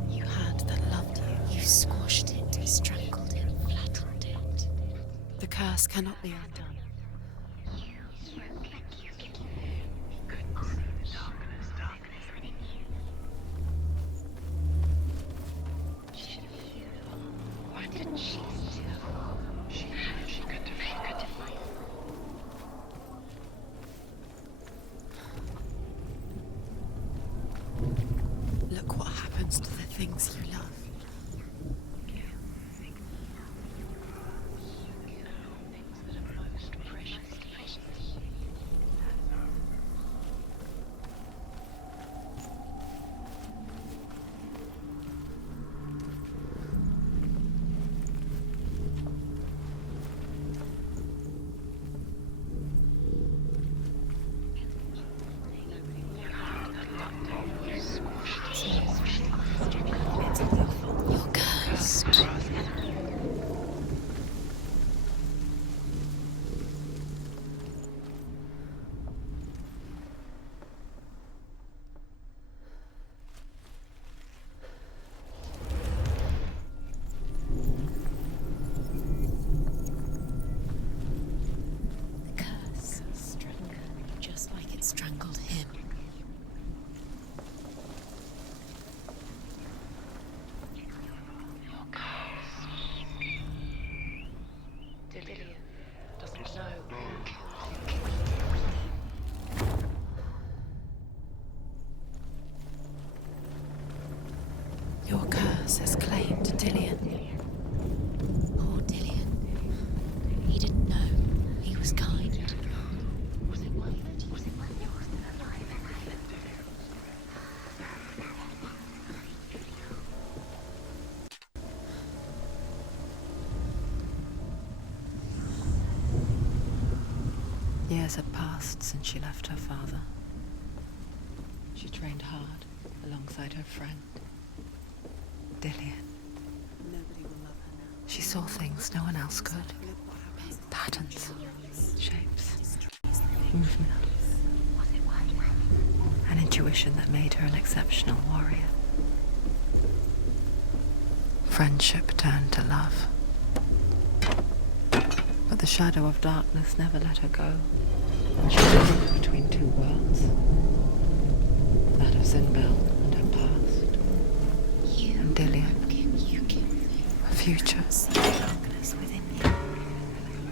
You had that loved you. You squashed it, strangled it, flattened it. The curse cannot be undone. Look what happens to the things you love. You're cursed. The curse strangled just like it strangled him. Dillian doesn't know who killed him. Your curse has claimed Dillian. Poor Dillian. He didn't know. He was kind. Years had passed since she left her father. She trained hard alongside her friend, Dillian. Nobody will love her now. She saw things no one else could. Patterns, shapes, movement. An intuition that made her an exceptional warrior. Friendship turned to love. But the shadow of darkness never let her go. She was between two worlds. That of Zinbel and her past. And Dillian. A future.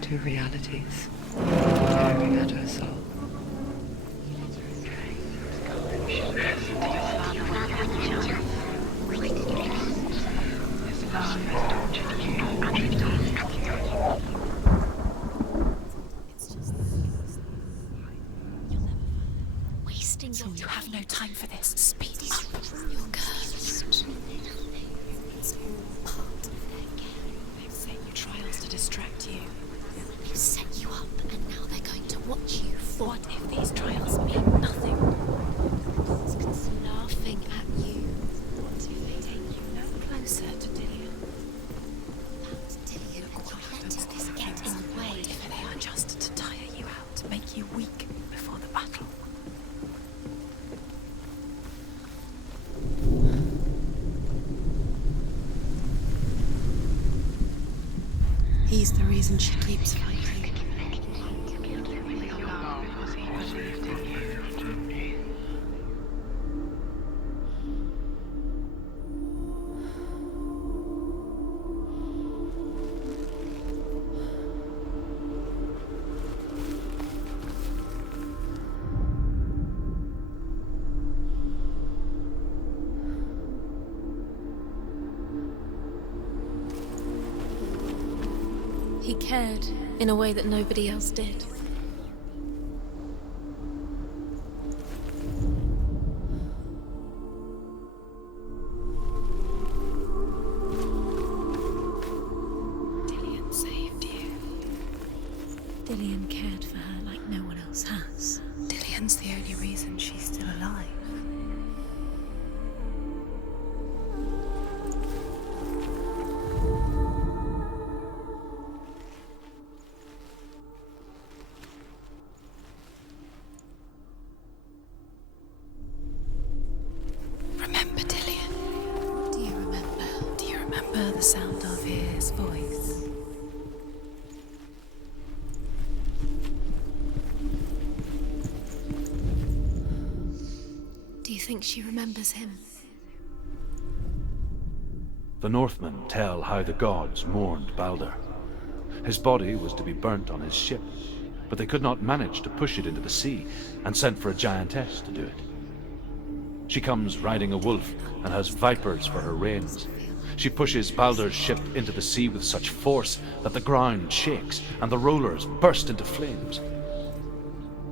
Two realities. Tearing at her soul. You have no time for this. Speed up. You're cursed. It's all part of their game. They've set you trials to distract you. They've set you up, and now they're going to watch you. What if these trials mean nothing? It's laughing at you. What if they take you no closer to Dillian? That Dillian He's the reason she keeps fighting. He cared in a way that nobody else did. Dillian saved you. Dillian cared for her like no one else has. Dillian's the only reason she's still alive. Remember Dillian? What do you remember? Do you remember the sound of his voice? Do you think she remembers him? The Northmen tell how the gods mourned Balder. His body was to be burnt on his ship, but they could not manage to push it into the sea, and sent for a giantess to do it. She comes riding a wolf and has vipers for her reins. She pushes Balder's ship into the sea with such force that the ground shakes and the rollers burst into flames.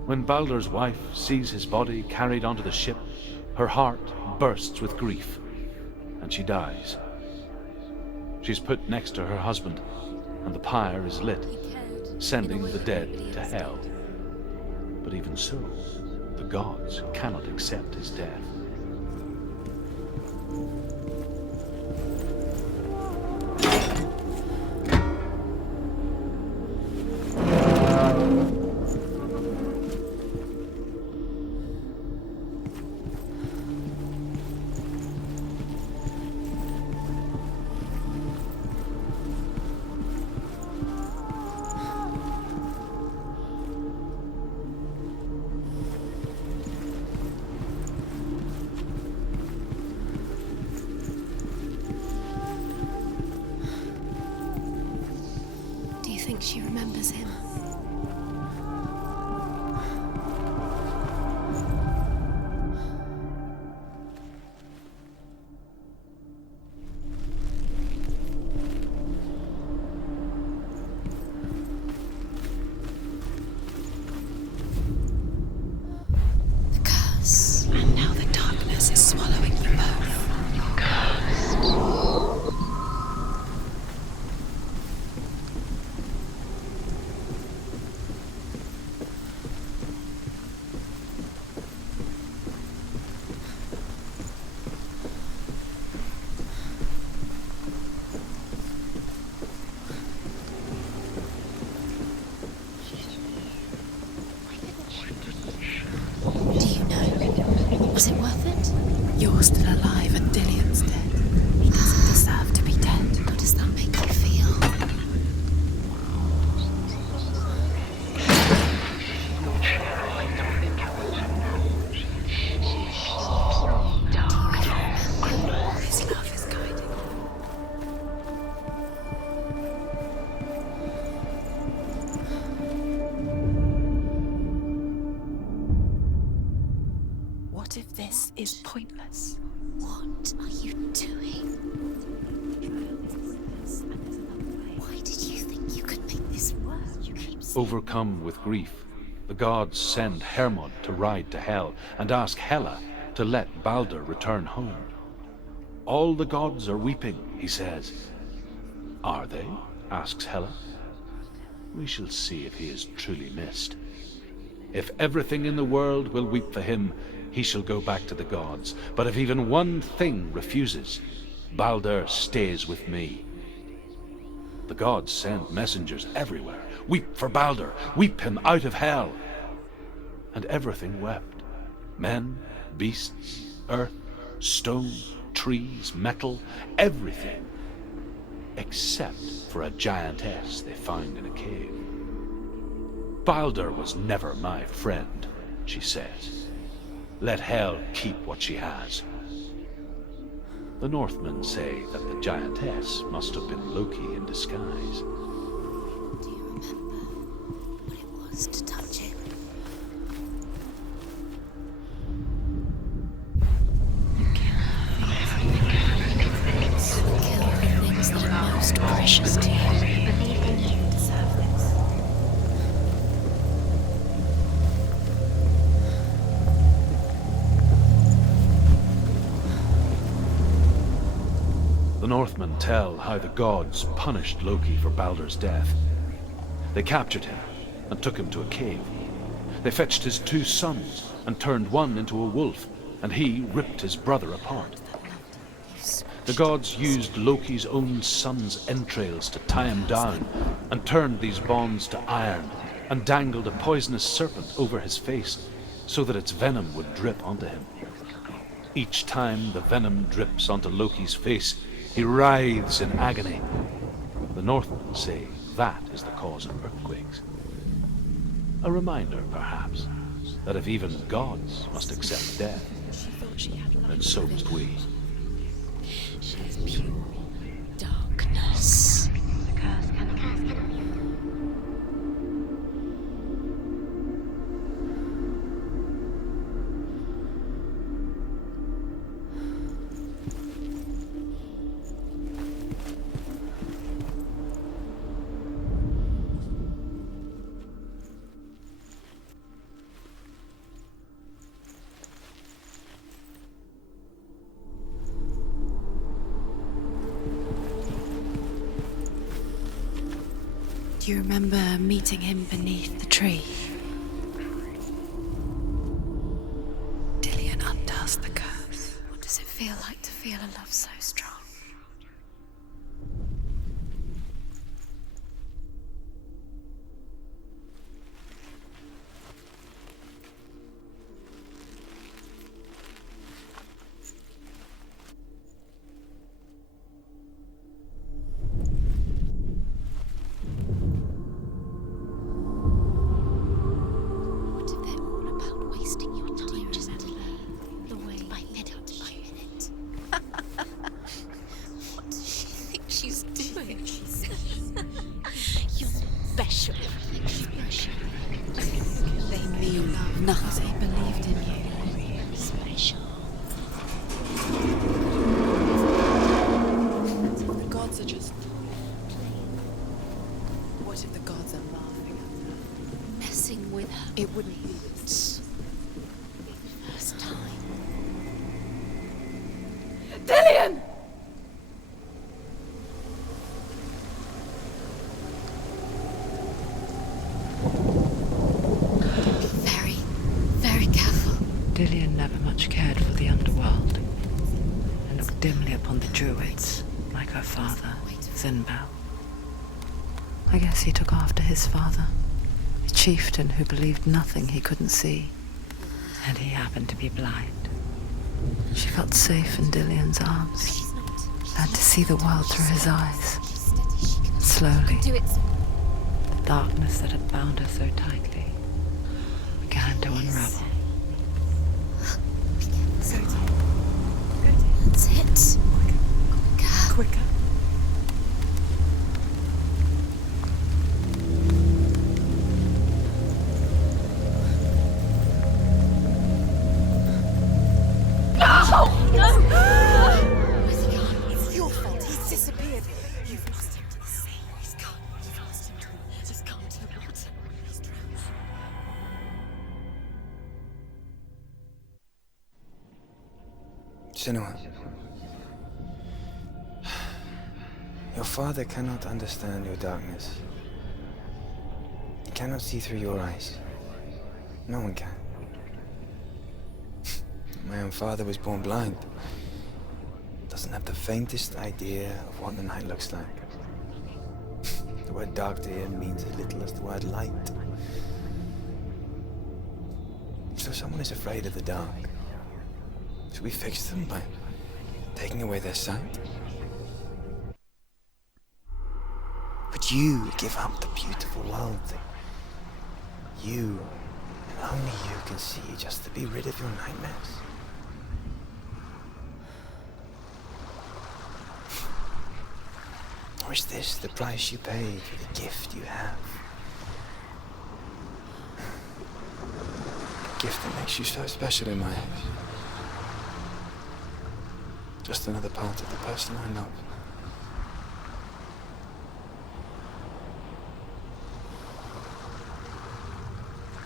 When Balder's wife sees his body carried onto the ship, her heart bursts with grief, and she dies. She's put next to her husband, and the pyre is lit, sending the dead to hell. But even so, the gods cannot accept his death. Do you think she remembers him? The curse. And now the darkness is swallowing you both. You're cursed. Do you know? Was it worth it? You're still alive and Dillian's dead. He doesn't deserve to be dead. How does that make you feel? His love is guiding. What if this is pointless? What are you doing? Why did you think you could make this work? You keep Overcome with grief, the gods send Hermod to ride to Hell and ask Hela to let Balder return home. All the gods are weeping, he says. Are they? Asks Hela. We shall see if he is truly missed. If everything in the world will weep for him, he shall go back to the gods. But if even one thing refuses, Balder stays with me. The gods send messengers everywhere. Weep for Balder, weep him out of hell. And everything wept. Men, beasts, earth, stone, trees, metal, everything. except for a giantess they found in a cave. Baldur was never my friend, she says. Let Hel keep what she has. The Northmen say that the giantess must have been Loki in disguise. Do you remember what it was to touch it? Kill the things that are most precious to you. Believe in you deserve this. The Northmen tell how the gods punished Loki for Baldur's death. They captured him and took him to a cave. They fetched his 2 sons and turned one into a wolf, and he ripped his brother apart. The gods used Loki's own son's entrails to tie him down, and turned these bonds to iron, and dangled a poisonous serpent over his face, so that its venom would drip onto him. Each time the venom drips onto Loki's face, he writhes in agony. The Northmen say that is the cause of earthquakes. A reminder, perhaps, that if even gods must accept death, then so must we. She's pure darkness. Do you remember meeting him beneath the tree? Dillion undoes the curse. What does it feel like to feel a love so strong? Dillion never much cared for the underworld, and looked dimly upon the druids, like her father, Zinbel. I guess he took after his father, a chieftain who believed nothing he couldn't see, and he happened to be blind. She felt safe in Dillion's arms, learned to see the world through his eyes. Slowly, the darkness that had bound her so tightly began to unravel. That's it. Quicker. It's your fault. He's disappeared. You've lost him to the sea. He's gone. You've lost him to it. He's gone to the water. He's drowned. Senua, your father cannot understand your darkness. He cannot see through your eyes. No one can. My own father was born blind. Doesn't have the faintest idea of what the night looks like. The word dark to him means as little as the word light. So someone is afraid of the dark. Should we fix them by taking away their sight? But you give up the beautiful world that you, and only you, can see just to be rid of your nightmares. Or is this the price you pay for the gift you have? The gift that makes you so special in my eyes. Just another part of the person I love.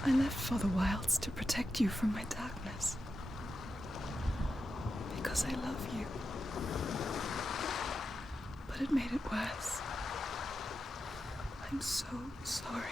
I left for the wilds to protect you from my darkness. Because I love you. But it made it worse. I'm so sorry.